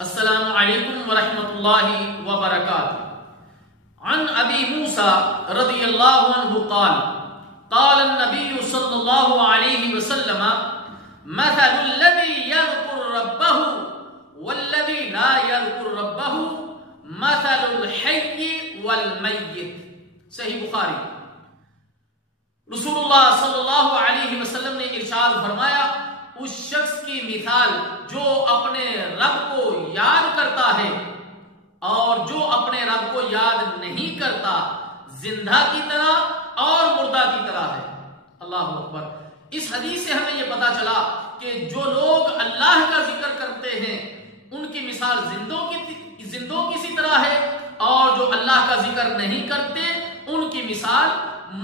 السلام علیکم ورحمۃ اللہ وبرکاتہ۔ عن ابی موسیٰ رضی اللہ عنہ قال قال النبی صلی اللہ علیہ وسلم مثل الذی یذکر ربہ والذی لا یذکر ربہ مثل الحی والمیت۔ صحیح بخاری۔ رسول اللہ صلی اللہ علیہ وسلم نے ارشاد فرمایا، اس شخص کی مثال جو اپنے رب کو یاد کرتا ہے اور جو اپنے رب کو یاد نہیں کرتا زندہ کی طرح اور مردہ کی طرح ہے۔ اللہ اکبر۔ اس حدیث سے ہمیں یہ پتا چلا کہ جو لوگ اللہ کا ذکر کرتے ہیں ان کی مثال زندوں کی سی طرح ہے، اور جو اللہ کا ذکر نہیں کرتے ان کی مثال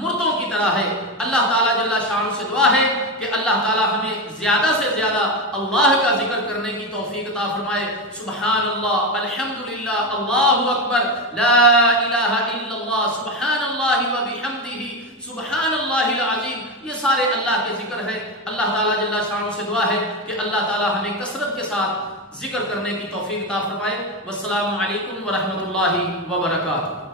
مردوں کی طرح ہے۔ اللہ تعالیٰ جل شانہ سے دعا ہے کہ اللہ تعالیٰ ہمیں زیادہ سے زیادہ اللہ کا ذکر کرنے کی توفیق عطا فرمائے۔ سبحان اللہ، الحمدللہ، اللہ اکبر، لا الہ الا اللہ، سبحان اللہ و بحمدہ، سبحان اللہ العظیم، یہ سارے اللہ کے ذکر ہے۔ اللہ تعالیٰ جل شانہ سے دعا ہے کہ اللہ تعالیٰ ہمیں کثرت کے ساتھ ذکر کرنے کی توفیق عطا فرمائے۔ والسلام علیکم ورحمۃ اللہ وبرکاتہ۔